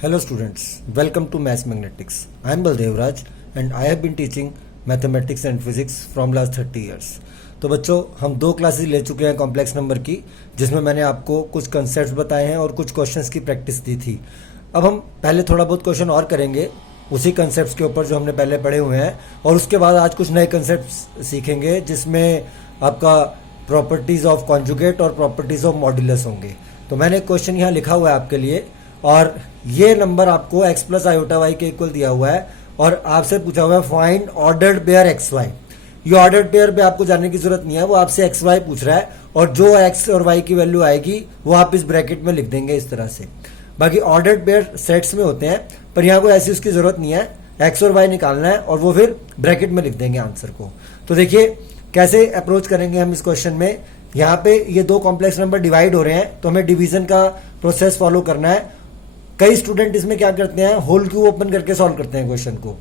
Hello students, welcome to Maths Magnetics. I am Baldev Raj and I have been teaching mathematics and physics from last 30 years. तो बच्चों हम दो classes ले चुके हैं complex number की, जिसमें मैंने आपको कुछ कंसेप्ट्स बताए हैं और कुछ क्वेश्चंस की प्रैक्टिस दी थी। अब हम पहले थोड़ा बहुत क्वेश्चन और करेंगे उसी कंसेप्ट्स के ऊपर जो हमने पहले पढ़े हुए हैं, और उसके बाद आज कुछ नए कंसेप्ट्स सीखेंगे जिसमें आपका प्रॉपर्टीज ऑफ कॉन्जुगेट और प्रॉपर्टीज ऑफ मॉड्यूलस होंगे। तो मैंने एक क्वेश्चन यहाँ लिखा हुआ है आपके लिए, और ये नंबर आपको x प्लस आयोटा वाई के इक्वल दिया हुआ है और आपसे पूछा हुआ है find ordered pair x y. ये ऑर्डर्ड पेयर पे आपको जानने की जरूरत नहीं है, वो आपसे एक्स वाई पूछ रहा है और जो एक्स और वाई की वैल्यू आएगी वो आप इस ब्रैकेट में लिख देंगे इस तरह से। बाकी ऑर्डर्ड पेयर सेट्स में होते हैं, पर यहाँ कोई ऐसी उसकी जरूरत नहीं है, एक्स और वाई निकालना है और वो फिर ब्रैकेट में लिख देंगे आंसर को। तो देखिए कैसे अप्रोच करेंगे हम इस क्वेश्चन में। यहाँ पे ये दो कॉम्प्लेक्स नंबर डिवाइड हो रहे हैं तो हमें डिवीजन का प्रोसेस फॉलो करना है। कई स्टूडेंट इसमें क्या करते हैं, होल क्यूब ओपन करके सॉल्व करते हैं क्वेश्चन को,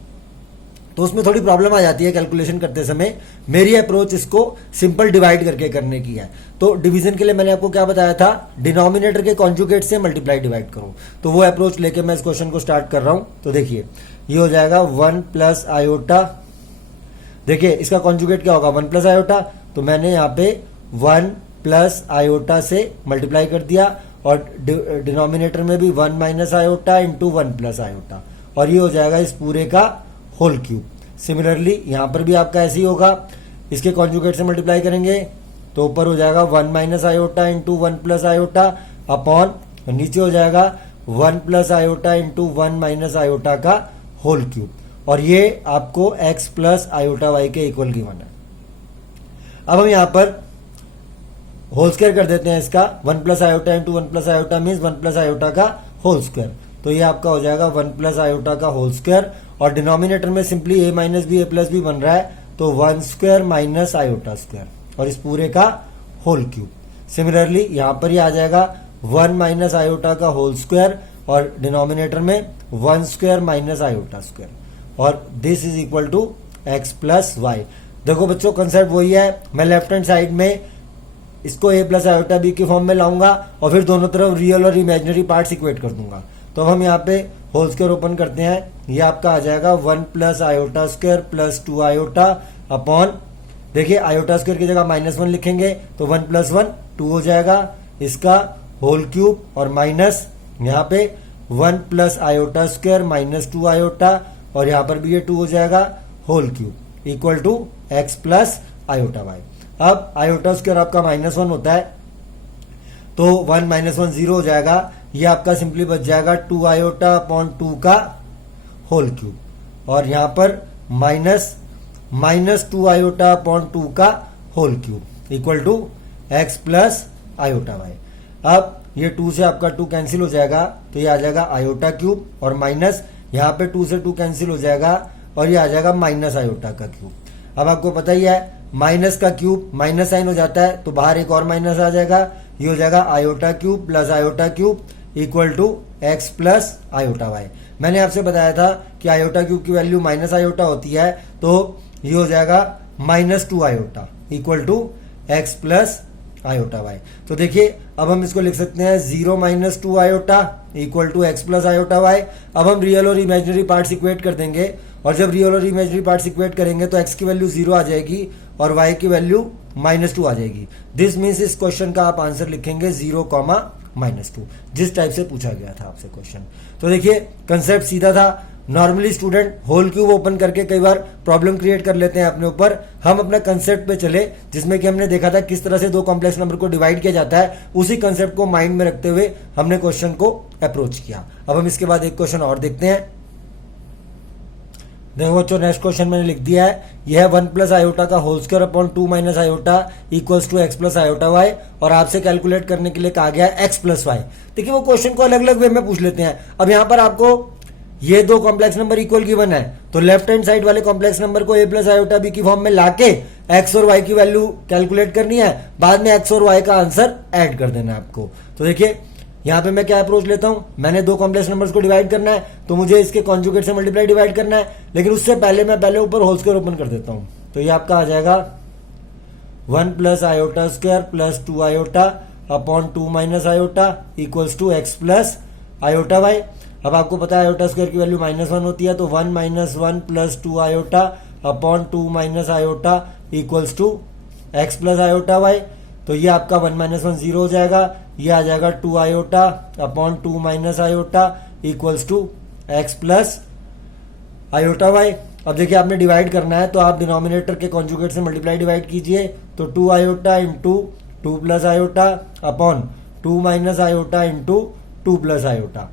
तो उसमें थोड़ी प्रॉब्लम आ जाती है कैलकुलेशन करते समय। मेरी अप्रोच इसको सिंपल डिवाइड करके करने की है। तो डिवीजन के लिए मैंने आपको क्या बताया था, डिनोमिनेटर के कॉन्जुगेट से मल्टीप्लाई डिवाइड करो। तो वो अप्रोच लेके मैं इस क्वेश्चन को स्टार्ट कर रहा हूं। तो देखिए ये हो जाएगा 1 प्लस आयोटा। देखिए इसका कॉन्जुगेट क्या होगा, 1 प्लस आयोटा। तो मैंने यहाँ पे 1 प्लस आयोटा से मल्टीप्लाई कर दिया और डिनोमिनेटर में भी 1 minus iota into 1 plus iota, और ये हो जाएगा इस पूरे का होल क्यूब। सिमिलरली यहां पर भी आपका ऐसे ही होगा, इसके कॉन्जुगेट से मल्टीप्लाई करेंगे तो ऊपर हो जाएगा 1 minus iota into 1 plus iota upon, नीचे हो जाएगा 1 plus iota into 1 minus iota का होल क्यूब, और ये आपको x प्लस आयोटा वाई के इक्वल गिवन है। अब हम यहां पर होल स्क्वायर कर देते हैं इसका, 1 plus iota into 1 plus iota means 1 plus iota का होल स्क्वायर। तो ये आपका हो जाएगा 1 प्लस आयोटा का होल स्क्वायर, और डिनोमिनेटर में simply a minus b a plus b बन रहा है, तो 1 स्क्वायर माइनस आयोटा स्क्वायर और इस पूरे का होल क्यूब। सिमिलरली यहां पर ही आ जाएगा 1 माइनस आयोटा का होल स्क्वायर और डिनोमिनेटर में 1 स्क्वायर माइनस आयोटा स्क्वायर, और this is equal to x plus y. देखो बच्चों कंसेप्ट वही है, मैं लेफ्ट हैंड साइड में इसको a प्लस आयोटा बी के फॉर्म में लाऊंगा और फिर दोनों तरफ रियल और इमेजिनरी पार्ट्स इक्वेट कर दूंगा। तो हम यहाँ पे होल स्क्वायर ओपन करते हैं, ये आपका आ जाएगा 1 plus iota square plus 2 iota upon, देखिए आयोटा स्क्वायर की जगह -1 लिखेंगे तो 1 प्लस 1 2 हो जाएगा इसका होल क्यूब, और माइनस यहाँ पे 1 plus iota square minus 2 iota, और यहाँ पर भी ये 2 हो जाएगा whole cube equal to x plus iota y. अब आयोटा स्क्वायर आपका -1 होता है तो 1 माइनस 1 0 हो जाएगा, ये आपका सिंपली बच जाएगा 2 आयोटा अपॉन 2 का होल क्यूब, और यहां पर माइनस 2 आयोटा अपॉन 2 का whole cube equal to x plus iota y. अब ये 2 से आपका 2 कैंसिल हो जाएगा तो ये आ जाएगा आयोटा क्यूब, और माइनस यहाँ पे 2 से 2 कैंसिल हो जाएगा और ये आ जाएगा माइनस आयोटा का क्यूब। अब आपको पता ही है माइनस का क्यूब माइनस साइन हो जाता है तो बाहर एक और माइनस आ जाएगा, ये हो जाएगा iota cube plus iota cube equal to x plus iota y. मैंने आपसे बताया था कि आयोटा क्यूब की वैल्यू माइनस आयोटा होती है, तो ये हो जाएगा -2 iota equal to x plus iota y. तो देखिए अब हम इसको लिख सकते हैं 0 minus 2 iota equal to x plus iota y. अब हम रियल और इमेजिनरी पार्ट्स इक्वेट कर देंगे, और जब रियल और इमेजिनरी पार्ट्स इक्वेट करेंगे तो x की वैल्यू 0 आ जाएगी और y की वैल्यू -2 आ जाएगी। दिस मीन्स इस क्वेश्चन का आप आंसर लिखेंगे 0, -2, जिस टाइप से पूछा गया था आपसे क्वेश्चन। तो देखिए कंसेप्ट सीधा था। Normally student whole cube open करके कई बार प्रॉब्लम क्रिएट कर लेते हैं अपने ऊपर। हम अपना कंसेप्ट पे चले जिसमें कि हमने देखा था किस तरह से दो कॉम्प्लेक्स नंबर को डिवाइड किया जाता है, उसी कंसेप्ट को माइंड में रखते हुए हमने क्वेश्चन को अप्रोच किया। अब हम इसके बाद एक क्वेश्चन और देखते हैं। देखो बच्चों नेक्स्ट क्वेश्चन मैंने लिख दिया है, यह है 1 प्लस आयोटा का whole square upon 2 minus iota equals to x plus iota y, और आपसे कैलकुलेट करने के लिए कहा गया है एक्स प्लस वाई। देखिए वो क्वेश्चन को अलग अलग वे में पूछ लेते हैं। अब यहाँ पर आपको ये दो कॉम्प्लेक्स नंबर इक्वल गिवन है, तो लेफ्ट हैंड साइड वाले कॉम्प्लेक्स नंबर को a प्लस आयोटा बी की फॉर्म में लाके एक्स और वाई की वैल्यू कैलकुलेट करनी है, बाद में एक्स और वाई का आंसर ऐड कर देना है आपको। तो देखिए यहां पे मैं क्या अप्रोच लेता हूं, मैंने दो कॉम्प्लेक्स नंबर्स को डिवाइड करना है तो मुझे इसके कॉन्जुगेट से मल्टीप्लाई डिवाइड करना है, लेकिन उससे पहले मैं पहले ऊपर होल स्क्वायर ओपन कर देता हूं। तो ये आपका आ जाएगा 1 plus iota square plus 2 iota upon 2 minus iota equals to x plus iota y. अब आपको पता है आयोटा स्क्वायर की वैल्यू -1 होती है, तो 1 - 1 + 2 iota upon 2 - iota equals to x plus iota y. तो ये आपका 1 - 1 0 हो जाएगा, ये आ जाएगा 2 iota upon 2 - iota equals to x plus iota y. अब देखिए आपने डिवाइड करना है, तो आप डिनोमिनेटर के कॉन्जुगेट से मल्टीप्लाई डिवाइड कीजिए, तो 2 iota into 2 plus iota upon 2 - iota into 2 plus iota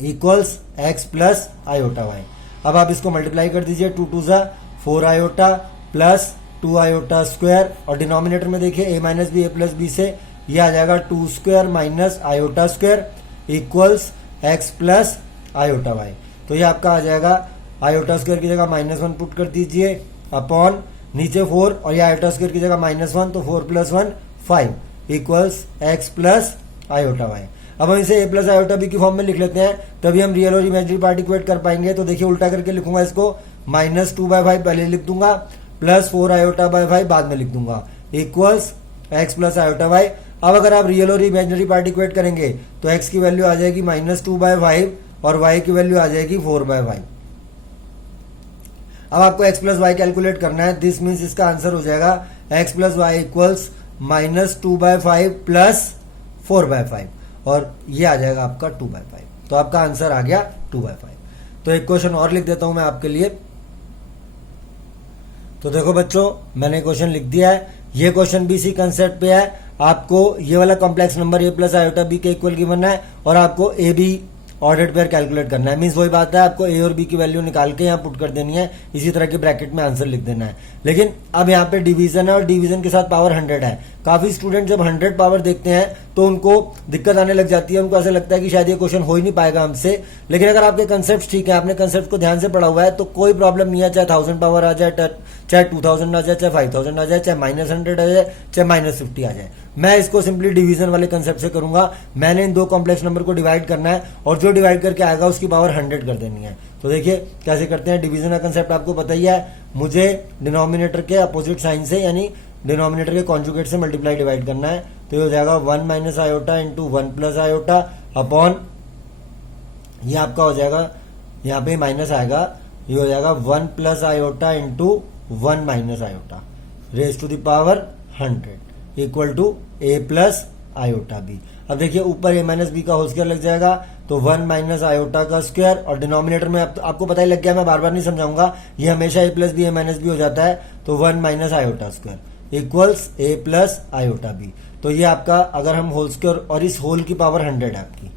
equals x plus iota y. अब आप इसको मल्टीप्लाई कर दीजिए, 2 2 ज़ा 4 आयोटा प्लस 2 आयोटा स्क्वायर, और डिनोमिनेटर में देखिए a minus b a plus b से ये आ जाएगा 2 square minus iota square equals x plus iota y. तो ये आपका आ जाएगा, आयोटा स्क्वायर की जगह -1 पुट कर दीजिए अपॉन नीचे 4, और ये आयोटा स्क्वायर की जगह -1, तो 4 + 1 5 equals x plus iota y. अब हम इसे a प्लस आयोटा बी की फॉर्म में लिख लेते हैं, तभी हम रियल और इमेजिनरी पार्ट इक्वेट कर पाएंगे। तो देखिए उल्टा करके लिखूंगा इसको, -2/5 पहले लिख दूंगा प्लस 4 आयोटा बाय 5 बाद में लिख दूंगा equals x plus iota y. अब अगर आप रियल और इमेजिनरी पार्ट इक्वेट करेंगे तो x की वैल्यू आ जाएगी -2/5 और y की वैल्यू आ जाएगी 4/5। अब आपको x प्लस वाई कैलकुलेट करना है, दिस मीन्स इसका आंसर हो जाएगा x plus y equals -2/5 plus 4/5, और ये आ जाएगा आपका 2/5। तो आपका आंसर आ गया 2/5। तो एक क्वेश्चन और लिख देता हूं मैं आपके लिए। तो देखो बच्चों, मैंने क्वेश्चन लिख दिया है, ये क्वेश्चन भी इसी कंसेप्ट पे है। आपको ये वाला complex number a plus iota b के इक्वल गिवन है, और आपको a b ordered pair calculate करना है। मीन्स वही बात है, आपको ए और बी की वैल्यू निकाल के यहाँ पुट कर देनी है, इसी तरह के ब्रैकेट में आंसर लिख देना है। लेकिन अब यहाँ पे डिवीजन है, और डिवीजन के साथ पावर 100 है। काफी स्टूडेंट जब 100 पावर देखते हैं तो उनको दिक्कत आने लग जाती है, उनको ऐसा लगता है कि शायद ये क्वेश्चन हो ही नहीं पाएगा हमसे। लेकिन अगर आपके कंसेप्ट ठीक है, आपने कंसेप्ट को ध्यान से पढ़ा हुआ है, तो कोई प्रॉब्लम नहीं है, चाहे 1000 पावर आ जाए, चाहे 2000 आ जाए, चाहे 5000 आ जाए, चाहे -100 आ जाए, चाहे -50 आ जाए। मैं इसको सिंपली डिवीजन वाले कंसेप्ट से करूंगा। मैंने इन दो कॉम्प्लेक्स नंबर को डिवाइड करना है, और जो डिवाइड करके आएगा उसकी पावर 100 कर देनी है। तो देखिए कैसे करते हैं। डिवीजन का कंसेप्ट आपको पता ही है, मुझे डिनोमिनेटर के अपोजिट साइन से, यानी डिनोमिनेटर के कॉन्जुगेट से मल्टीप्लाई डिवाइड करना है। तो ये हो जाएगा 1 - iota into 1 plus iota upon, ये आपका हो जाएगा, यहाँ पे माइनस आएगा, ये हो जाएगा 1 plus iota into 1 minus iota raise to the power 100 equal to a plus iota b. अब देखिए ऊपर a माइनस बी का होल स्क्वायर लग जाएगा, तो 1 माइनस आयोटा का स्क्वायर, और डिनोमिनेटर में आपको पता ही लग गया, मैं बार बार नहीं समझाऊंगा, ये हमेशा a plus b a minus b हो जाता है। तो 1 minus iota square equals a plus iota b. तो ये आपका, अगर हम होल स्क्वायर, और इस होल की पावर 100 है आपकी,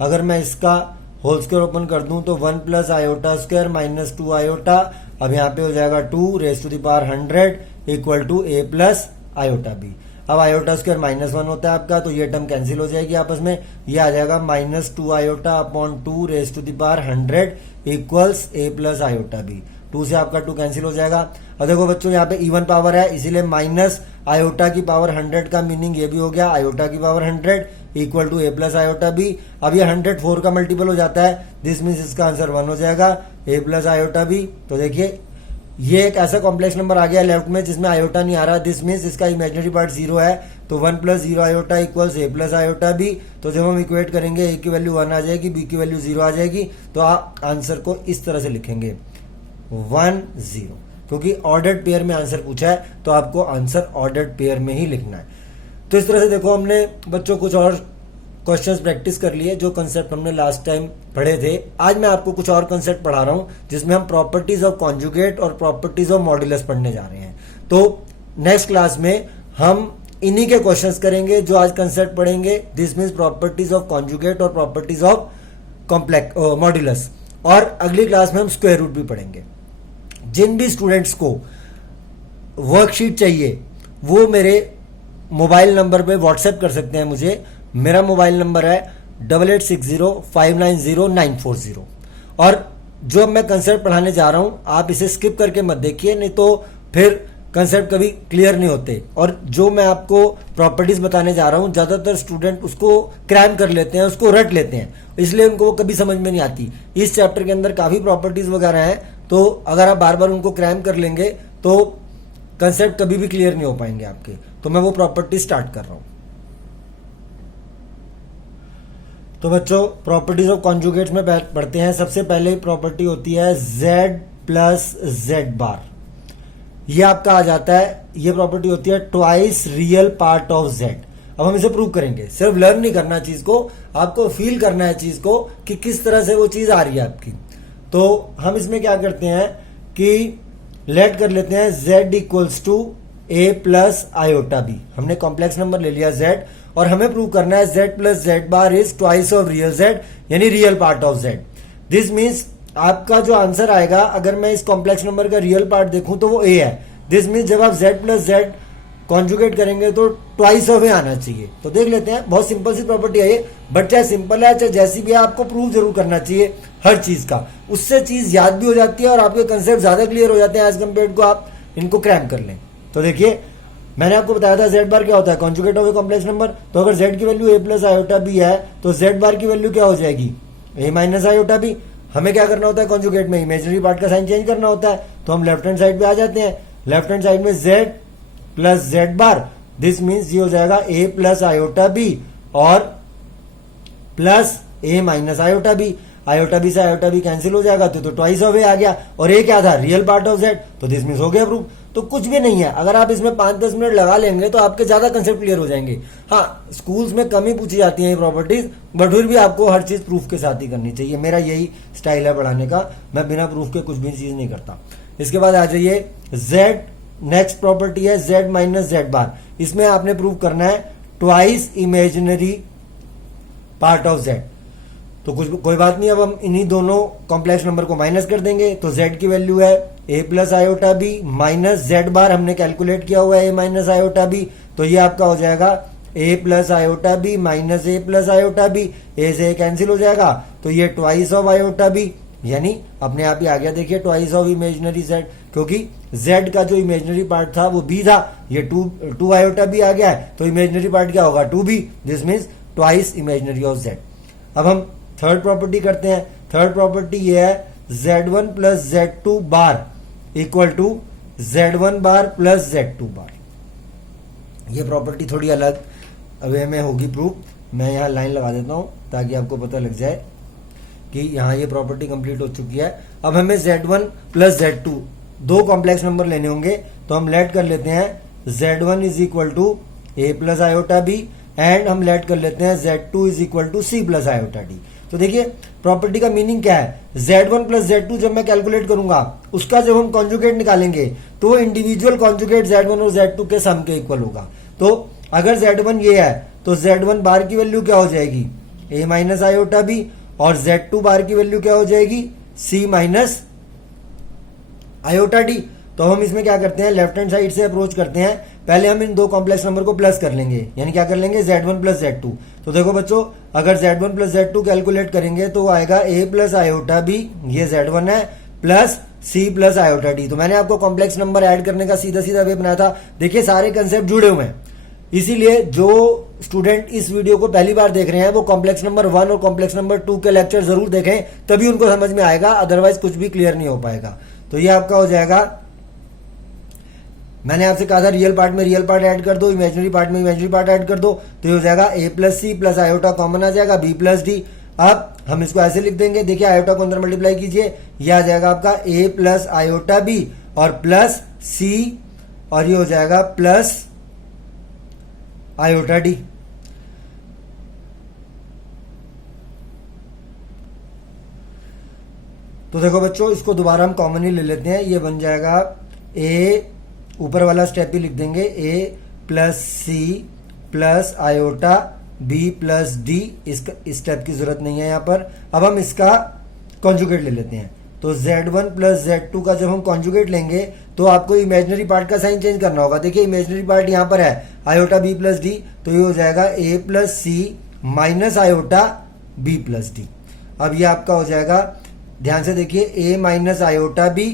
अगर मैं इसका होल स्क्वायर ओपन कर दूं तो 1 plus iota square minus 2 iota, अब यहाँ पे हो जाएगा 2 raise to the power 100 equal to a plus iota b. अब आयोटा स्क्वायर -1 होता है आपका, तो ये टर्म कैंसिल हो जाएगी आपस में, ये आ जाएगा -2 iota upon 2 raise to the power 100 equals a plus iota b. 2 से आपका 2 कैंसिल हो जाएगा। और देखो बच्चों, यहाँ पे इवन पावर है, इसीलिए माइनस आयोटा की पावर 100 का मीनिंग ये भी हो गया आयोटा की power 100 equal to a plus iota b. अब ये 100 4 का मल्टीपल हो जाता है, दिस मीन्स इसका आंसर 1 हो जाएगा, a प्लस आयोटा बी। तो देखिए ये एक ऐसा कॉम्प्लेक्स नंबर आ गया लेफ्ट में जिसमें आयोटा नहीं आ रहा, दिस मीन्स इसका इमेजिनरी पार्ट 0 है, तो 1 plus 0 iota equals a plus iota b. तो जब हम इक्वेट करेंगे a की वैल्यू 1 आ जाएगी, b की वैल्यू 0 आ जाएगी, तो आप आंसर को इस तरह से लिखेंगे 1 0, क्योंकि ऑर्डर्ड पेयर में आंसर पूछा है, तो आपको आंसर ऑर्डर्ड पेयर में ही लिखना है। तो इस तरह से देखो, हमने बच्चों कुछ और क्वेश्चंस प्रैक्टिस कर लिए जो कंसेप्ट हमने लास्ट टाइम पढ़े थे। आज मैं आपको कुछ और कंसेप्ट पढ़ा रहा हूं, जिसमें हम प्रॉपर्टीज ऑफ कॉन्जुगेट और प्रॉपर्टीज ऑफ मॉड्यूलस पढ़ने जा रहे हैं। तो नेक्स्ट क्लास में हम इन्हीं के क्वेश्चंस करेंगे जो आज कंसेप्ट पढ़ेंगे, this means properties of conjugate और प्रॉपर्टीज ऑफ कॉम्प्लेक्स मॉड्यूलस। और अगली क्लास में हम स्क्वायर रूट भी पढ़ेंगे। जिन भी स्टूडेंट्स को वर्कशीट चाहिए वो मेरे मोबाइल नंबर पे व्हाट्सएप कर सकते हैं मुझे। मेरा मोबाइल नंबर है 8860590940। और जो मैं कंसेप्ट पढ़ाने जा रहा हूं, आप इसे स्किप करके मत देखिए, नहीं तो फिर कंसेप्ट कभी क्लियर नहीं होते। और जो मैं आपको प्रॉपर्टीज बताने जा रहा हूं, ज्यादातर स्टूडेंट उसको क्रैम कर लेते हैं, उसको रट लेते हैं, इसलिए उनको वो कभी समझ में नहीं आती। इस चैप्टर के अंदर काफी प्रॉपर्टीज वगैरह हैं, तो अगर आप बार बार उनको क्रैम कर लेंगे तो कंसेप्ट कभी भी क्लियर नहीं हो पाएंगे आपके। तो मैं वो प्रॉपर्टी स्टार्ट कर रहा हूं। तो बच्चों प्रॉपर्टीज ऑफ कॉन्जुगेट्स में पढ़ते हैं। सबसे पहले प्रॉपर्टी होती है z प्लस जेड बार। ये आपका आ जाता है, ये प्रॉपर्टी होती है twice real part of z। अब हम इसे प्रूव करेंगे। सिर्फ लर्न नहीं करना चीज को, आपको फील करना है चीज को कि किस तरह से वो चीज आ रही है आपकी। तो हम इसमें क्या करते हैं कि लेट कर लेते हैं z equals to a plus iota b. हमने कॉम्प्लेक्स नंबर ले लिया z और हमें प्रूव करना है z plus z bar is twice of real z, यानी real part of z। This means आपका जो आंसर आएगा, अगर मैं इस कॉम्प्लेक्स नंबर का रियल पार्ट देखूं तो वो a है। दिस मीन्स जब आप z प्लस जेड कॉन्जुगेट करेंगे तो ट्वाइस ऑफ ए आना चाहिए। तो देख लेते हैं, बहुत सिंपल सी प्रॉपर्टी है ये, बट चाहे सिंपल है चाहे जैसी भी है, आपको प्रूव जरूर करना चाहिए हर चीज का। उससे चीज याद भी हो जाती है और आपके कंसेप्ट ज्यादा क्लियर हो जाते हैं एज कम्पेयर टू आप इनको क्रैम कर लें। तो देखिए मैंने आपको बताया था जेड बार क्या होता है, conjugate of a complex number. तो अगर जेड की वैल्यू ए प्लस आयोटा बी है तो जेड बार की वैल्यू क्या हो जाएगी, ए माइनस आयोटा बी। हमें क्या करना होता है कॉन्जुगेट में, इमेजिनरी पार्ट का साइन चेंज करना होता है। तो हम लेफ्ट हैंड साइड पे आ जाते हैं, लेफ्ट हैंड साइड में z plus z bar, this means ये हो जाएगा ए प्लस आयोटा बी और plus a minus iota b. Iota b से आयोटा बी कैंसिल हो जाएगा तो ट्वाइस ऑफ ए आ गया, और ए क्या था, रियल पार्ट ऑफ जेड। तो दिस मीन्स हो गया प्रूफ। तो कुछ भी नहीं है, अगर आप इसमें 5-10 मिनट लगा लेंगे तो आपके ज्यादा कंसेप्ट क्लियर हो जाएंगे। हाँ, स्कूल्स में कम ही पूछी जाती है ये प्रॉपर्टीज, बट फिर भी आपको हर चीज प्रूफ के साथ ही करनी चाहिए। मेरा यही स्टाइल है पढ़ाने का, मैं बिना प्रूफ के कुछ भी चीज नहीं करता। इसके बाद आ जाइए जेड, नेक्स्ट प्रॉपर्टी है z माइनस जेड बार। इसमें आपने प्रूव करना है twice imaginary part of z। तो कोई बात नहीं, अब हम इन्हीं दोनों कॉम्प्लेक्स नंबर को माइनस कर देंगे। तो z की वैल्यू है a plus iota b minus z bar, हमने कैलकुलेट किया हुआ है a माइनस आयोटा बी। तो ये आपका हो जाएगा a plus iota b minus a plus iota b, a से a कैंसिल हो जाएगा तो ये ट्वाइस ऑफ आयोटा बी, यानी अपने आप ही आ गया। देखिए ट्वाइस ऑफ इमेजिनरी z, क्योंकि z का जो इमेजिनरी पार्ट था वो b था, ये टू आयोटा b आ गया है तो इमेजिनरी पार्ट क्या होगा 2b। This means twice imaginary of z। अब हम थर्ड प्रॉपर्टी करते हैं। थर्ड प्रॉपर्टी ये है z1 plus z2 bar equal to z1 bar plus z2 bar. ये प्रॉपर्टी थोड़ी अलग वे में होगी प्रूफ। मैं यहाँ लाइन लगा देता हूं ताकि आपको पता लग जाए कि यहाँ ये प्रॉपर्टी कंप्लीट हो चुकी है। अब हमें z1 प्लस z2 दो कॉम्प्लेक्स नंबर लेने होंगे, तो हम लेट कर लेते हैं z1 is equal to a plus iota b and हम लेट कर लेते हैं z2 is equal to c plus iota d। तो देखिए प्रॉपर्टी का मीनिंग क्या है, z1 प्लस z2 जब मैं कैलकुलेट करूंगा उसका जब हम कॉन्जुगेट निकालेंगे तो इंडिविजुअल कॉन्जुगेट z1 और z2 के सम के इक्वल होगा। तो अगर z1 ये है तो z1 बार की वैल्यू क्या हो जाएगी, a माइनस आयोटा b, और z2 बार की वैल्यू क्या हो जाएगी, c माइनस आयोटा डी। तो हम इसमें क्या करते हैं, लेफ्ट हैंड साइड से अप्रोच करते हैं। पहले हम इन दो कॉम्प्लेक्स नंबर को प्लस कर लेंगे, यानी क्या कर लेंगे z1 प्लस z2। तो देखो बच्चों, अगर z1 प्लस z2 कैलकुलेट करेंगे तो आएगा a प्लस आयोटा बी, ये z1 है, plus c plus iota d. तो मैंने आपको कॉम्प्लेक्स नंबर ऐड करने का सीधा सीधा वे बनाया था। देखिए सारे कंसेप्ट जुड़े हुए हैं, इसीलिए जो स्टूडेंट इस वीडियो को पहली बार देख रहे हैं वो कॉम्प्लेक्स नंबर 1 और कॉम्प्लेक्स नंबर 2 के लेक्चर जरूर देखें, तभी उनको समझ में आएगा, अदरवाइज कुछ भी क्लियर नहीं हो पाएगा। तो ये आपका हो जाएगा, मैंने आपसे कहा था रियल पार्ट में रियल पार्ट ऐड कर दो, इमेजिनरी पार्ट में इमेजिनरी पार्ट ऐड कर दो, तो ये हो जाएगा a plus c plus iota common आ जाएगा b प्लस डी। अब हम इसको ऐसे लिख देंगे, देखिए आयोटा को अंदर मल्टीप्लाई कीजिए, ये आ जाएगा आपका a प्लस आयोटा b और प्लस c, और ये हो जाएगा प्लस आयोटा डी। तो देखो बच्चों, इसको दोबारा हम कॉमन ही ले लेते हैं, ये बन जाएगा a, ऊपर वाला स्टेप ही लिख देंगे, a plus c plus iota b plus d. इस स्टेप की जरूरत नहीं है यहाँ पर। अब हम इसका कॉन्जुगेट ले लेते हैं। तो z1 प्लस z2 का जब हम कॉन्जुगेट लेंगे तो आपको इमेजिनरी पार्ट का साइन चेंज करना होगा। देखिए इमेजिनरी पार्ट यहाँ पर है आयोटा b प्लस डी, तो ये हो जाएगा a plus c minus iota b plus d. अब ये आपका हो जाएगा, ध्यान से देखिए, a माइनस आयोटा b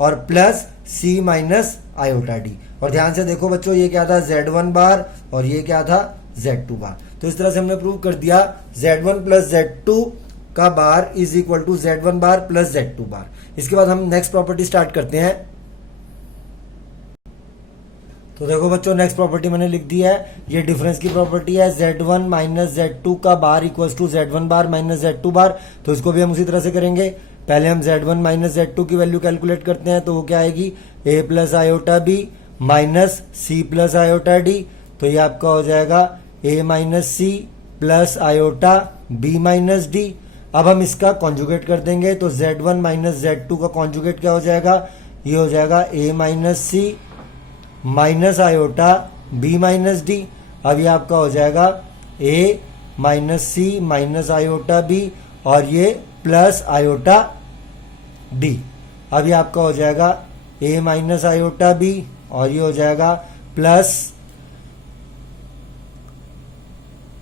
और plus c minus iota d. और ध्यान से देखो बच्चों, ये क्या था, z1 बार और ये क्या था, z2 बार। तो इस तरह से हमने प्रूव कर दिया z1 प्लस z2 का bar is equal to z1 bar plus z2 bar. इसके बाद हम नेक्स्ट प्रॉपर्टी स्टार्ट करते हैं। तो देखो बच्चों नेक्स्ट प्रॉपर्टी मैंने लिख दी है, ये डिफरेंस की प्रॉपर्टी है, Z1 माइनस Z2 का bar equals to Z1 bar minus Z2 bar. तो इसको भी हम उसी तरह से करेंगे, पहले हम Z1 माइनस Z2 की वैल्यू कैलकुलेट करते हैं, तो वो क्या आएगी a plus iota b minus c plus iota d. तो ये आपका हो जाएगा a minus c plus iota b minus d. अब हम इसका कॉन्जुगेट कर देंगे, तो Z1 माइनस Z2 का कॉन्जुगेट क्या हो जाएगा, ये हो जाएगा a minus c minus iota b minus d. अब ये आपका हो जाएगा a minus c minus iota b और ये प्लस आयोटा d। अब ये आपका हो जाएगा a माइनस आयोटा b और ये हो जाएगा प्लस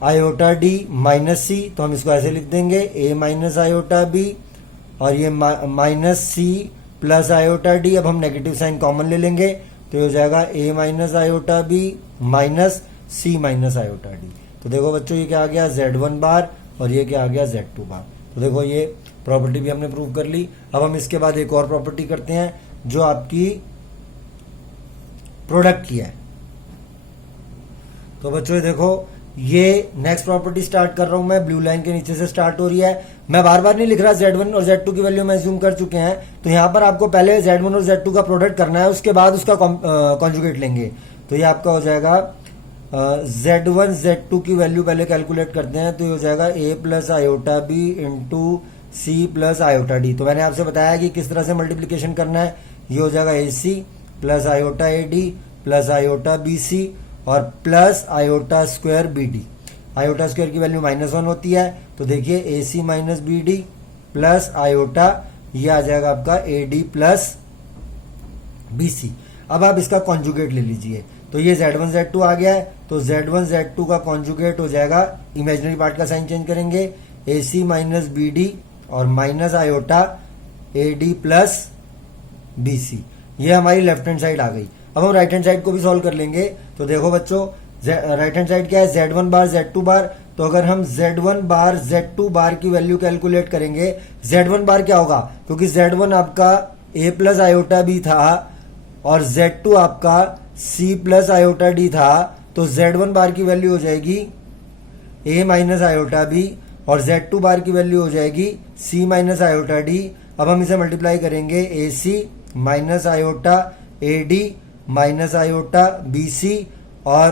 आयोटा d माइनस सी। तो हम इसको ऐसे लिख देंगे a माइनस आयोटा b और ये minus c plus iota d। अब हम नेगेटिव साइन कॉमन ले लेंगे, तो ये हो जाएगा a minus iota b minus c minus iota d। तो देखो बच्चों ये क्या आ गया Z1 बार और ये क्या आ गया Z2 बार। तो देखो ये प्रॉपर्टी भी हमने प्रूव कर ली। अब हम इसके बाद एक और प्रॉपर्टी करते हैं जो आपकी प्रोडक्ट की है। तो बच्चों ये देखो ये नेक्स्ट प्रॉपर्टी स्टार्ट कर रहा हूं मैं, ब्लू लाइन के नीचे से स्टार्ट हो रही है। मैं बार बार नहीं लिख रहा, Z1 और Z2 की वैल्यू मैं अज्यूम कर चुके हैं। तो यहां पर आपको पहले Z1 और Z2 का प्रोडक्ट करना है, उसके बाद उसका कॉन्जुगेट लेंगे। तो ये आपका हो जाएगा Z1 Z2 की वैल्यू पहले कैलकुलेट करते हैं, तो ये हो जाएगा a plus iota b into c plus iota d. तो मैंने आपसे बताया कि किस तरह से मल्टीप्लीकेशन करना है। ये हो जाएगा a c plus iota a d plus iota b c और plus iota square b d. Iota square की वैल्यू -1 होती है, तो देखिए a c minus b d plus iota, ये आ जाएगा आपका a d plus b c. अब आप इसका कॉन्जुगेट ले लीजिए, तो ये Z1 Z2 आ गया है, तो Z1 Z2 का कॉन्जुगेट हो जाएगा, इमेजिनरी पार्ट का साइन चेंज करेंगे, a c minus b d और minus iota a d plus b c. ये हमारी लेफ्ट हैंड साइड आ गई। अब हम राइट हैंड साइड को भी सॉल्व कर लेंगे। तो देखो बच्चों राइट हैंड साइड क्या है, Z1 बार Z2 बार। तो अगर हम Z1 बार Z2 बार की वैल्यू कैलकुलेट करेंगे, Z1 बार क्या होगा, क्योंकि Z1 आपका a प्लस आयोटा बी था और Z2 आपका c प्लस आयोटा डी था, तो Z1 बार की वैल्यू हो जाएगी a माइनस आयोटा बी और Z2 बार की वैल्यू हो जाएगी c माइनस आयोटा डी। अब हम इसे मल्टीप्लाई करेंगे, a c minus iota a d minus iota b c और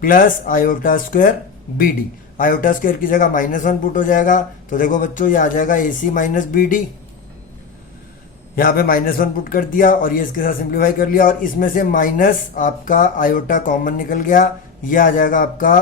plus iota square b d. Iota square की जगह -1 पुट हो जाएगा, तो देखो बच्चों ये आ जाएगा a c minus b d. यहाँ पे -1 पुट कर दिया और ये इसके साथ सिंप्लीफाई कर लिया और इसमें से माइनस आपका आयोटा कॉमन निकल गया, ये आ जाएगा आपका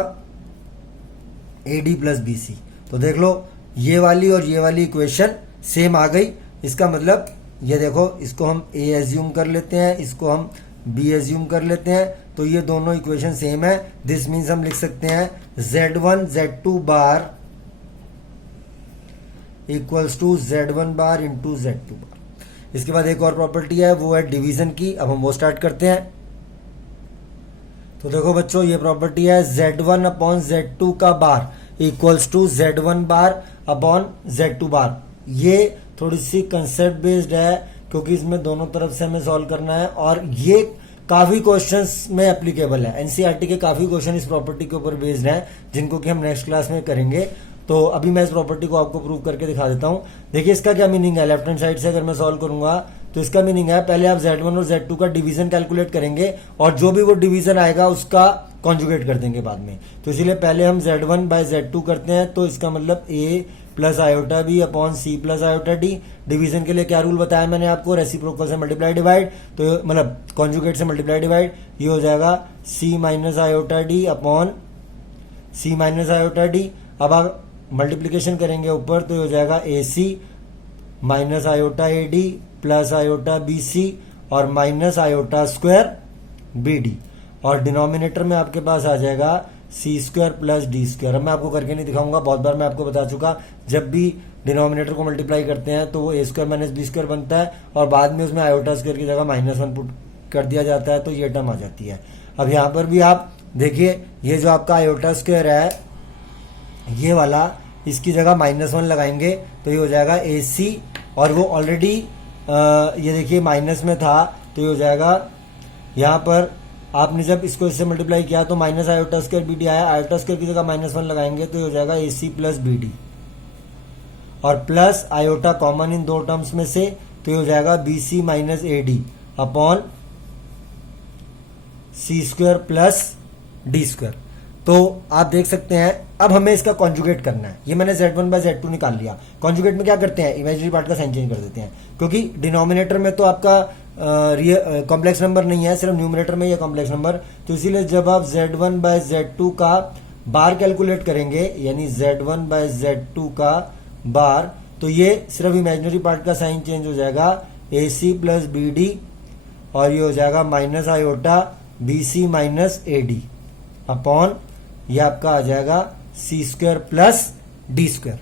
a d plus b c. तो देख लो ये वाली और ये वाली इक्वेशन सेम आ गई। इसका मतलब ये देखो, इसको हम ए एज्यूम कर लेते हैं, इसको हम बी एज्यूम कर लेते हैं, तो ये दोनों इक्वेशन सेम है। दिस मीन्स हम लिख सकते हैं Z1 Z2 bar equals to Z1 bar into Z2 bar. इसके बाद एक और प्रॉपर्टी है, वो है डिवीजन की। अब हम वो स्टार्ट करते हैं। तो देखो बच्चों ये प्रॉपर्टी है Z1 अपॉन Z2 का bar equals to Z1 bar upon Z2 bar. ये थोड़ी सी कंसेप्ट बेस्ड है, क्योंकि इसमें दोनों तरफ से हमें सॉल्व करना है और ये काफी क्वेश्चंस में एप्लीकेबल है। एनसीईआरटी के काफी क्वेश्चन इस प्रॉपर्टी के ऊपर बेस्ड हैं, जिनको कि हम नेक्स्ट क्लास में करेंगे। तो अभी मैं इस प्रॉपर्टी को आपको प्रूव करके दिखा देता हूं। देखिए इसका क्या मीनिंग है, लेफ्ट हैंड साइड से अगर मैं सॉल्व करूंगा तो इसका मीनिंग है, पहले आप Z1 और Z2 का डिवीजन कैलकुलेट करेंगे और जो भी वो डिवीजन आएगा उसका कॉन्जुगेट कर देंगे बाद में। तो इसीलिए पहले हम Z1 बाय Z2 करते हैं, तो इसका मतलब a plus iota b upon c plus iota d. Division के लिए क्या रूल बताया मैंने आपको, रेसिप्रोकल से मल्टीप्लाई डिवाइड, तो मतलब कॉन्जुगेट से मल्टीप्लाई डिवाइड। ये हो जाएगा c minus iota d upon c minus iota d. अब आप मल्टीप्लीकेशन करेंगे ऊपर, तो हो जाएगा a c minus iota a d plus iota b c और minus iota square b d. और डिनोमिनेटर में आपके पास आ जाएगा c square plus d square. अब मैं आपको करके नहीं दिखाऊंगा, बहुत बार मैं आपको बता चुका, जब भी डिनोमिनेटर को मल्टीप्लाई करते हैं तो वो ए स्क्वायर माइनस बी स्क्वायर बनता है और बाद में उसमें आयोटा स्क्वायर की जगह -1 पुट कर दिया जाता है, तो ये टर्म आ जाती है। अब यहाँ पर भी आप देखिए, ये जो आपका आयोटा स्क्वायर है ये वाला, इसकी जगह -1 लगाएंगे तो ये हो जाएगा ए सी, और वो ऑलरेडी ये देखिए माइनस में था, तो ये हो जाएगा यहाँ पर आपने जब इसको इससे मल्टीप्लाई किया तो minus iota square b d आया, आयोटा स्क्वायर की जगह -1 लगाएंगे तो ये हो जाएगा a c plus b d, और प्लस आयोटा कॉमन इन दो टर्म्स में से तो ये हो जाएगा b c minus a d upon c square plus d square. तो आप देख सकते हैं अब हमें इसका कॉन्जुगेट करना है। ये मैंने z1 बाय z2 निकाल लिया। कॉन्जुगेट में क्या करते हैं, इमेजिनरी पार्ट का साइन चेंज कर देते हैं, क्योंकि डिनोमिनेटर में तो आपका कॉम्प्लेक्स नंबर नहीं है, सिर्फ न्यूमरेटर में ये कॉम्प्लेक्स नंबर। तो इसीलिए जब आप z1 बाय z2 का बार कैलकुलेट करेंगे, यानी z1 बाय z2 का बार, तो ये सिर्फ इमेजिनरी पार्ट का साइन चेंज हो जाएगा a c plus b d, और ये हो जाएगा minus iota b c minus a d upon ये आपका आ जाएगा c square plus d square.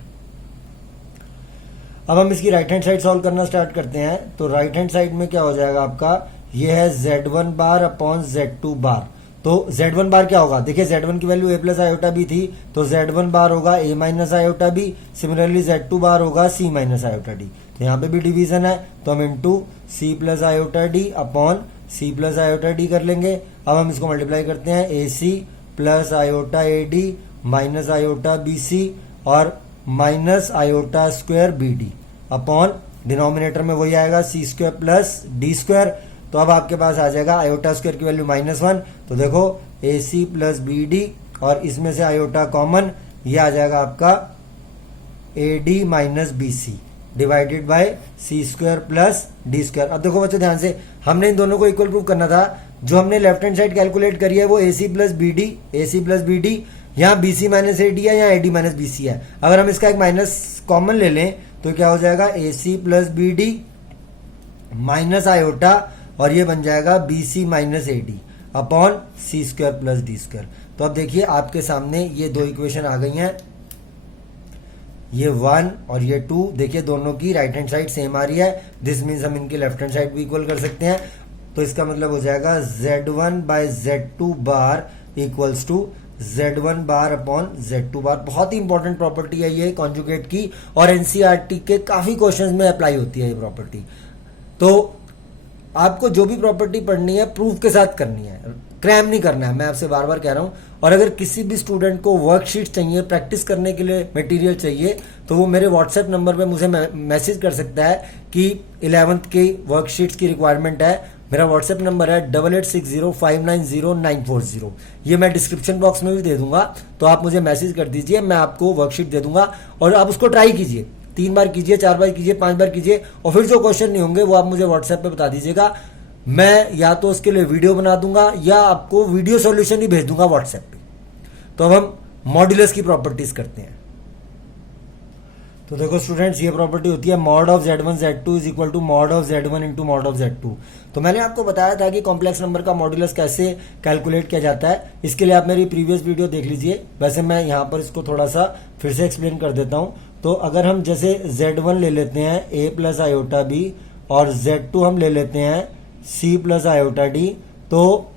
अब हम इसकी राइट हैंड साइड सॉल्व करना स्टार्ट करते हैं। तो राइट हैंड साइड में क्या हो जाएगा आपका, ये है z1 bar upon z2 bar. तो z1 बार क्या होगा, देखिए z1 की value a plus iota b थी, तो z1 बार होगा a minus iota b. Similarly z2 bar होगा c माइनस आयोटा डी। तो यहाँ पे भी डिवीजन है, तो हम into c plus iota d upon c plus iota d कर लेंगे। अब हम इसको मल्टीप्लाई करते हैं, a c plus iota a d minus iota b c और minus iota square b d upon denominator में वही आएगा c square plus d square. तो अब आपके पास आ जाएगा आयोटा स्क्वायर की वैल्यू -1, तो देखो a c plus b d और इसमें से आयोटा कॉमन, ये आ जाएगा आपका a d minus b c divided by c square plus d square. अब देखो बच्चों ध्यान से, हमने इन दोनों को इक्वल प्रूव करना था। जो हमने लेफ्ट हैंड साइड कैलकुलेट करी है वो a c plus b d, a c plus b d, यहाँ b c minus a d है, यहाँ a d minus b c है। अगर हम इसका एक माइनस कॉमन ले लें तो क्या हो जाएगा, a c plus b d minus iota और ये बन जाएगा b c minus a d upon c square plus d square. तो अब देखिए आपके सामने ये दो इक्वेशन आ गई हैं, ये 1 और ये 2। देखिए दोनों की राइट हैंड साइड सेम आ रही है, दिस मीन्स हम इनकी लेफ्ट हैंड साइड भी इक्वल कर सकते हैं। तो इसका मतलब हो जाएगा z1 by z2 bar equals to z1 bar upon z2 bar. बहुत ही इंपॉर्टेंट प्रॉपर्टी है ये कॉन्जुगेट की, और एनसीईआरटी के काफी क्वेश्चंस में अप्लाई होती है ये प्रॉपर्टी। तो आपको जो भी प्रॉपर्टी पढ़नी है प्रूफ के साथ करनी है, क्रैम नहीं करना है, मैं आपसे बार बार कह रहा हूं। और अगर किसी भी स्टूडेंट को वर्कशीट चाहिए, प्रैक्टिस करने के लिए मटेरियल चाहिए, तो वो मेरे व्हाट्सएप नंबर पे मुझे मैसेज कर सकता है कि 11th की वर्कशीट्स की रिक्वायरमेंट है। मेरा व्हाट्सएप नंबर है 8860590940। ये मैं डिस्क्रिप्शन बॉक्स में भी दे दूंगा, तो आप मुझे मैसेज कर दीजिए, मैं आपको वर्कशीट दे दूंगा और आप उसको ट्राई कीजिए। 3 बार कीजिए, 4 बार कीजिए, 5 बार कीजिए, और फिर जो क्वेश्चन नहीं होंगे वो आप मुझे व्हाट्सएप पे बता दीजिएगा। मैं या तो उसके लिए वीडियो बना दूंगा या आपको वीडियो सॉल्यूशन ही भेज दूंगा व्हाट्सएप पे। तो अब हम मॉड्यूलस की प्रॉपर्टीज करते हैं। तो देखो स्टूडेंट्स, ये प्रॉपर्टी होती है mod of z1 z2 is equal to mod of z1 into mod of z2। तो मैंने आपको बताया था कि कॉम्प्लेक्स नंबर का मॉड्यूलस कैसे कैलकुलेट किया जाता है। इसके लिए आप मेरी प्रीवियस वीडियो देख लीजिए। वैसे मैं यहाँ पर इसको थोड़ा सा फिर से एक्सप्लेन कर देता हूँ। तो अगर हम जैसे z1 ले लेते हैं a प्लस आयोटा b और z2 हम ले लेते हैं c प्लस आयोटा d, तो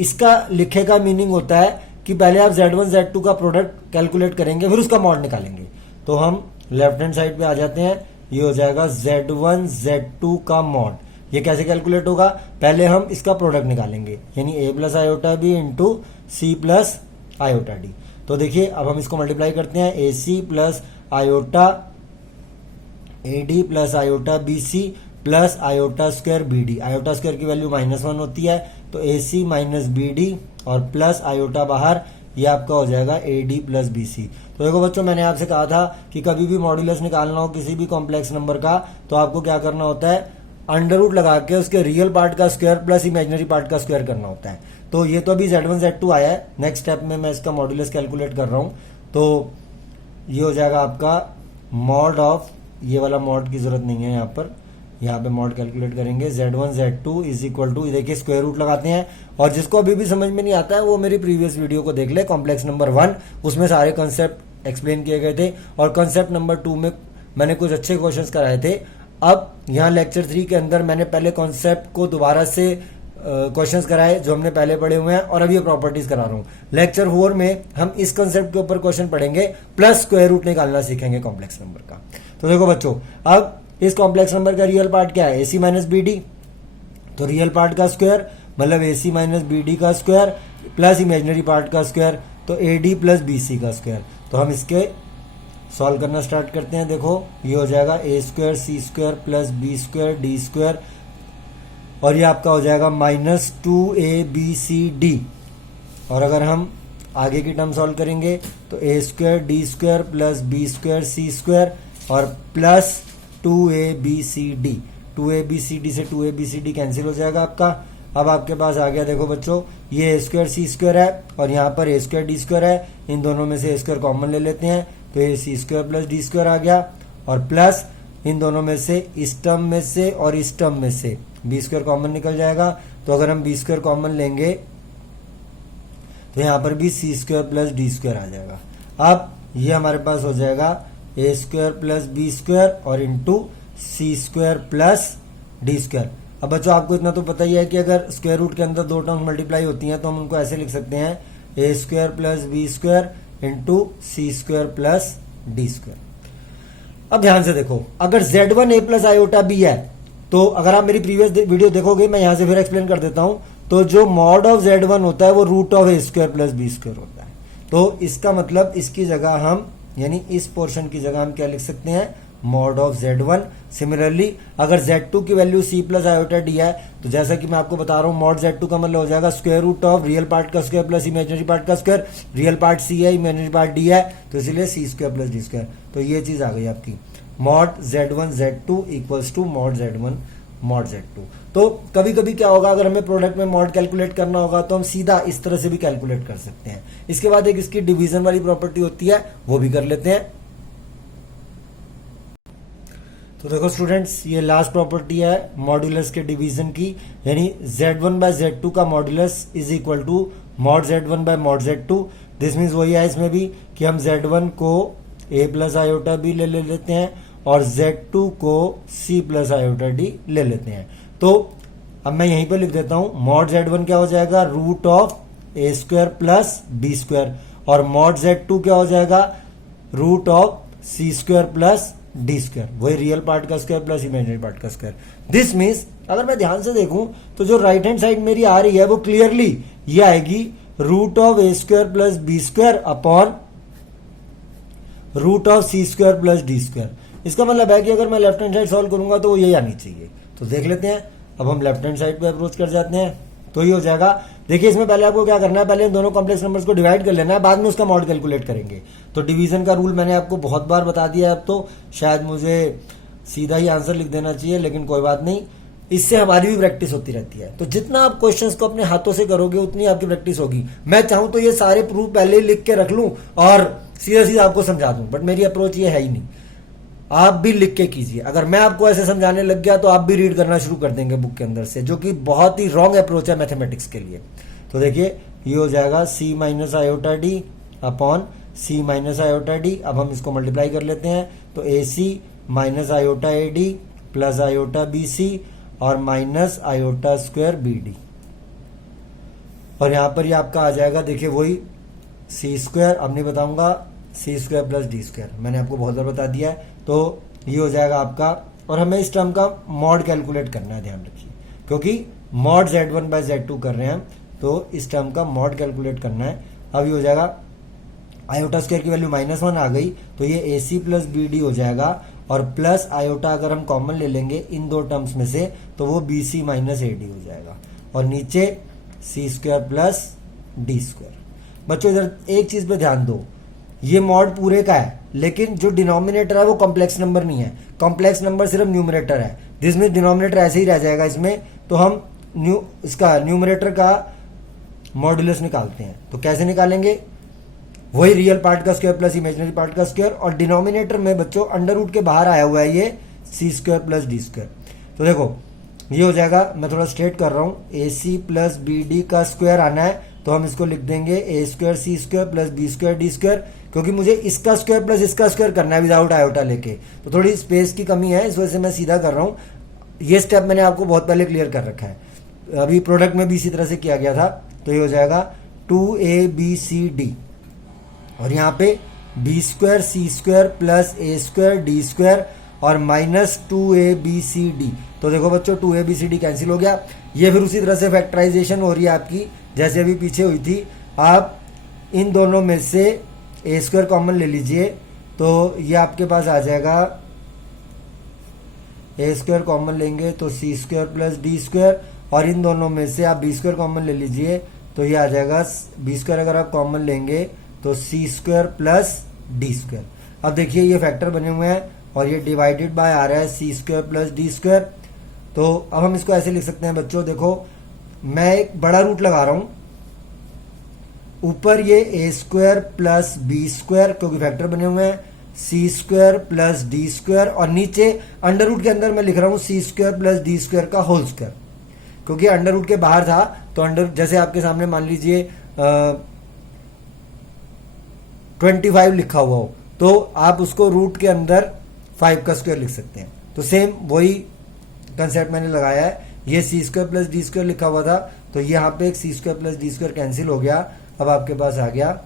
इसका लिखे का मीनिंग होता है कि पहले आप z1 z2 का प्रोडक्ट कैलकुलेट करेंगे, फिर उसका मॉड निकालेंगे। तो हम लेफ्ट हैंड साइड पे आ जाते हैं, ये हो जाएगा z1 z2 का मॉड। ये कैसे कैलकुलेट होगा, पहले हम इसका प्रोडक्ट निकालेंगे, यानी a plus iota b into c plus iota d. तो देखिए अब हम इसको मल्टीप्लाई करते हैं, a c plus iota a d plus iota b c plus iota square b d. Iota square की वैल्यू -1 होती है, तो a c minus b d और प्लस आयोटा बाहर, ये आपका हो जाएगा a d plus b c. तो देखो बच्चों, मैंने आपसे कहा था कि कभी भी मॉड्यूलस निकालना हो किसी भी कॉम्प्लेक्स नंबर का, तो आपको क्या करना होता है, अंडर रूट लगा के उसके रियल पार्ट का स्क्वायर प्लस इमेजिनरी पार्ट का स्क्वायर करना होता है। तो ये तो अभी z1 z2 आया है, नेक्स्ट स्टेप में मैं इसका मॉड्यूलस कैलकुलेट कर रहा हूँ। तो ये हो जाएगा आपका मॉड ऑफ, ये वाला मॉड की जरूरत नहीं है यहाँ पे मॉड कैलकुलेट करेंगे, z1 z2 is equal to, देखिए स्क्वायर रूट लगाते हैं। और जिसको अभी भी समझ में नहीं आता है वो मेरी प्रीवियस वीडियो को देख ले, कॉम्प्लेक्स नंबर 1, उसमें सारे कॉन्सेप्ट एक्सप्लेन किए गए थे। और कॉन्सेप्ट नंबर 2 में मैंने कुछ अच्छे क्वेश्चंस कराए थे। अब यहाँ लेक्चर 3 के अंदर मैंने पहले कॉन्सेप्ट को दोबारा से क्वेश्चंस कराए जो हमने पहले पढ़े हुए हैं, और अब ये प्रॉपर्टीज करा रहा हूँ। लेक्चर 4 में हम इस कॉन्सेप्ट के ऊपर क्वेश्चन पढ़ेंगे, प्लस स्क्वायर रूट निकालना सीखेंगे कॉम्प्लेक्स नंबर का। तो देखो बच्चों, अब इस कॉम्प्लेक्स नंबर का रियल पार्ट क्या है, a c minus b d. तो रियल पार्ट का स्क्वायर मतलब a c minus b d का स्क्वायर प्लस इमेजिनरी पार्ट का स्क्वायर, तो a d plus b c का स्क्वायर। तो हम इसके सॉल्व करना स्टार्ट करते हैं। देखो ये हो जाएगा a square c square plus b square d square, और ये आपका हो जाएगा माइनस 2ab/cd। और अगर हम आगे की टर्म सॉल्व करेंगे तो a square d square plus b square c square और प्लस 2ab/cd। 2ab/cd से 2ab/cd कैंसिल हो जाएगा आपका। अब आपके पास आ गया, देखो बच्चों, ये ए स्क्वायर सी स्क्वायर है और यहाँ पर ए स्क्वायर डी स्क्वायर है, इन दोनों में से ए स्क्वायर कॉमन ले लेते हैं, तो ये c square plus d square आ गया, और प्लस इन दोनों में से इस टर्म में से और इस टर्म में से बी स्क्वायर कॉमन निकल जाएगा। तो अगर हम बी स्क्वायर कॉमन लेंगे तो यहाँ पर भी सी स्क्वायर प्लस डी स्क्वायर आ जाएगा। अब ये हमारे पास हो जाएगा a square plus b square और into c square plus d square. अब बच्चों आपको इतना तो पता ही है कि अगर स्क्वायर रूट के अंदर दो टर्म्स मल्टीप्लाई होती हैं तो हम उनको ऐसे लिख सकते हैं, a square plus b square into c square plus d square. अब ध्यान से देखो, अगर z1 a plus iota B है, तो अगर आप मेरी प्रीवियस वीडियो देखोगे, मैं यहां से फिर एक्सप्लेन कर देता हूं, तो जो मॉड ऑफ z1 होता है वो root of a square plus b square होता है। तो इसका मतलब इसकी जगह हम, यानी इस पोर्शन की जगह हम क्या लिख सकते हैं, मॉड ऑफ z1। सिमिलरली अगर z2 की value c plus iota D है, तो जैसा कि मैं आपको बता रहा हूं, मॉड z2 का मतलब हो जाएगा square root of real part का स्क्वायर प्लस इमेजिनरी पार्ट का स्क्वायर। रियल पार्ट c है, इमेजिनरी पार्ट d है, तो इसीलिए c square plus d square. तो ये चीज आ गई आपकी, mod z1 z2 equals to mod z1 mod z2। तो कभी कभी क्या होगा, अगर हमें प्रोडक्ट में मॉड कैलकुलेट करना होगा तो हम सीधा इस तरह से भी कैलकुलेट कर सकते हैं। इसके बाद एक इसकी डिवीजन वाली प्रॉपर्टी होती है, वो भी कर लेते हैं। तो देखो स्टूडेंट्स, ये लास्ट प्रॉपर्टी है मॉड्यूलस के डिवीजन की, यानी z1 बाय z2 का modulus is equal to mod z1 by mod z2। This means वही है इसमें भी कि हम z1 को a प्लस आयोटा बी ले लेते हैं और z2 को c प्लस आयोटा डी ले लेते हैं। तो अब मैं यहीं पर लिख देता हूं, मॉड z1 क्या हो जाएगा, root of a square plus b square, और मॉड z2 क्या हो जाएगा, root of c square plus d square, वही रियल पार्ट का स्क्वायर प्लस इमेजिनरी पार्ट का स्क्वायर। दिस मीन्स अगर मैं ध्यान से देखूं तो जो राइट हैंड साइड मेरी आ रही है वो क्लियरली ये आएगी root of a square plus b square upon root of c square plus d square. इसका मतलब है कि अगर मैं लेफ्ट हैंड साइड सॉल्व करूंगा तो वो यही आनी चाहिए। तो देख लेते हैं, अब हम लेफ्ट हैंड साइड पे अप्रोच कर जाते हैं, तो ये हो जाएगा। देखिए इसमें पहले आपको क्या करना है, पहले इन दोनों कॉम्प्लेक्स नंबर्स को डिवाइड कर लेना है, बाद में उसका मॉड कैलकुलेट करेंगे। तो डिवीजन का रूल मैंने आपको बहुत बार बता दिया है, अब तो शायद मुझे सीधा ही आंसर लिख देना चाहिए, लेकिन कोई बात नहीं, इससे हमारी भी प्रैक्टिस होती रहती है। तो जितना आप क्वेश्चंस को अपने हाथों से करोगे उतनी आपकी प्रैक्टिस होगी। मैं चाहूं तो ये सारे प्रूफ पहले ही लिख के रख लूं और सीधा सीधा आपको समझा दूं, बट मेरी अप्रोच ये है ही नहीं। आप भी लिख के कीजिए। अगर मैं आपको ऐसे समझाने लग गया तो आप भी रीड करना शुरू कर देंगे बुक के अंदर से, जो कि बहुत ही रॉन्ग अप्रोच है मैथमेटिक्स के लिए। तो देखिए ये हो जाएगा c minus iota d upon c minus iota d. अब हम इसको मल्टीप्लाई कर लेते हैं, तो a c minus iota a d plus iota b c और minus iota square b d, और यहां पर ये आपका आ जाएगा, देखिए वही सी स्क्वायर, अब नहीं बताऊंगा, सी स्क्वायर प्लस डी स्क्वायर, मैंने आपको बहुत बार बता दिया है। तो ये हो जाएगा आपका, और हमें इस टर्म का मॉड कैलकुलेट करना है, ध्यान रखिए, क्योंकि मॉड z1 बाय z2 कर रहे हैं, तो इस टर्म का मॉड कैलकुलेट करना है। अब ये हो जाएगा, आयोटा स्क्वायर की वैल्यू -1 आ गई, तो ये ए सी प्लस बी डी हो जाएगा, और प्लस आयोटा अगर हम कॉमन ले लेंगे इन दो टर्म्स में से तो वो b c minus a d हो जाएगा, और नीचे c square plus d square. बच्चों इधर एक चीज पे ध्यान दो, ये मॉड पूरे का है, लेकिन जो डिनोमिनेटर है वो कॉम्प्लेक्स नंबर नहीं है, कॉम्प्लेक्स नंबर सिर्फ न्यूमरेटर है, जिसमें डिनोमिनेटर ऐसे ही रह जाएगा इसमें। तो हम इसका न्यूमरेटर का मॉड्यूलस निकालते हैं। तो कैसे निकालेंगे, वही रियल पार्ट का स्क्वायर प्लस इमेजिनरी पार्ट का स्क्वायर, और डिनोमिनेटर में बच्चों अंडर रूट के बाहर आया हुआ है ये c square plus d square. तो देखो ये हो जाएगा, मैं थोड़ा स्ट्रेट कर रहा हूं, a c plus b d का स्क्वायर आना है, तो हम इसको लिख देंगे a square c square plus b square d square, क्योंकि मुझे इसका स्क्वायर प्लस इसका स्क्वायर करना है विदाउट आयोटा लेके, तो थोड़ी स्पेस की कमी है, इस वजह से मैं सीधा कर रहा हूं। ये स्टेप मैंने आपको बहुत पहले क्लियर कर रखा है, अभी प्रोडक्ट में भी इसी तरह से किया गया था। तो ये हो जाएगा 2abcd, और यहाँ पे B square c square plus ए स्क्वायर डी स्क्वायर, और -2abcd। तो देखो बच्चों 2abcd कैंसिल हो गया। ये फिर उसी तरह से फैक्टराइजेशन हो रही है आपकी जैसे अभी पीछे हुई थी। आप इन दोनों में से ए स्क्वायर कॉमन ले लीजिए तो ये आपके पास आ जाएगा, ए स्क्वायर कॉमन लेंगे तो सी स्क्वायर प्लस डी स्क्वायर, और इन दोनों में से आप बी स्क्वायर कॉमन ले लीजिए तो ये आ जाएगा, बी स्क्वायर अगर आप कॉमन लेंगे तो सी स्क्वायर प्लस डी स्क्वायर। अब देखिए ये फैक्टर बने हुए हैं और ये डिवाइडेड बाय आ रहा है सी स्क्वायर प्लस डी स्क्वायर। तो अब हम इसको ऐसे लिख सकते हैं बच्चों, देखो मैं एक बड़ा रूट लगा रहा हूं, ऊपर ये ए स्क्वायर प्लस बी स्क्वायर क्योंकि फैक्टर बने हुए हैं, सी स्क्वायर प्लस डी स्क्वायर, और नीचे अंडर रूट के अंदर मैं लिख रहा हूं सी स्क्वायर प्लस डी स्क्वायर का होल स्क्वायर, क्योंकि अंडर रूट के बाहर था तो अंडर, जैसे आपके सामने मान लीजिए 25 लिखा हुआ हो तो आप उसको रूट के अंदर 5 का स्क्वायर लिख सकते हैं। तो सेम वही कंसेप्ट मैंने लगाया है। ये c square plus d square लिखा हुआ था तो यहाँ पे एक c square plus d square cancel हो गया। अब आपके पास आ गया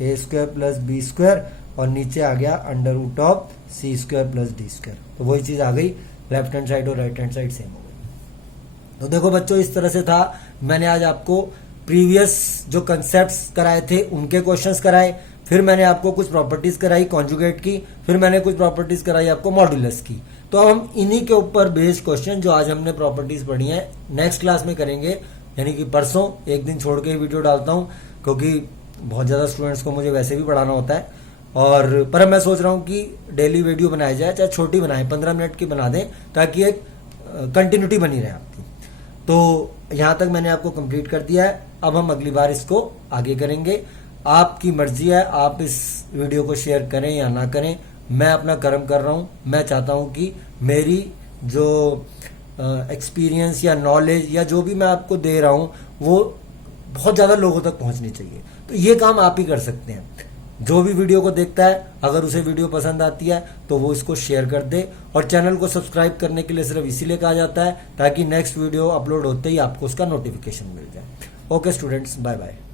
a square plus b square और नीचे आ गया under root of c square plus d square. तो वही चीज आ गई, लेफ्ट हैंड साइड और राइट हैंड साइड सेम हो गई। तो देखो बच्चों इस तरह से था, मैंने आज आपको प्रीवियस जो कंसेप्ट्स कराए थे उनके क्वेश्चंस कराए, फिर मैंने आपको कुछ प्रॉपर्टीज कराई कॉन्जुगेट की, फिर मैंने कुछ प्रॉपर्टीज कराई आपको मॉड्यूलस की। तो अब हम इन्हीं के ऊपर बेस्ड क्वेश्चन जो आज हमने प्रॉपर्टीज पढ़ी हैं नेक्स्ट क्लास में करेंगे, यानी कि परसों, एक दिन छोड़ के ही वीडियो डालता हूं क्योंकि बहुत ज्यादा स्टूडेंट्स को मुझे वैसे भी पढ़ाना होता है। और पर मैं सोच रहा हूं कि डेली वीडियो बनाई जाए, चाहे छोटी बनाए, 15 मिनट की बना दें ताकि एक कंटिन्यूटी बनी रहे आपकी। तो यहां तक मैंने आपको कंप्लीट कर दिया है, अब हम अगली बार इसको आगे करेंगे। आपकी मर्जी है, आप इस वीडियो को शेयर करें या ना करें, मैं अपना कर्म कर रहा हूं। मैं चाहता हूं कि मेरी जो एक्सपीरियंस या नॉलेज या जो भी मैं आपको दे रहा हूं वो बहुत ज्यादा लोगों तक पहुंचनी चाहिए। तो ये काम आप ही कर सकते हैं। जो भी वीडियो को देखता है, अगर उसे वीडियो पसंद आती है तो वो इसको शेयर कर दे, और चैनल को सब्सक्राइब करने के लिए सिर्फ इसीलिए कहा जाता है ताकि नेक्स्ट वीडियो अपलोड होते ही आपको उसका नोटिफिकेशन मिल जाए। Okay students, bye bye.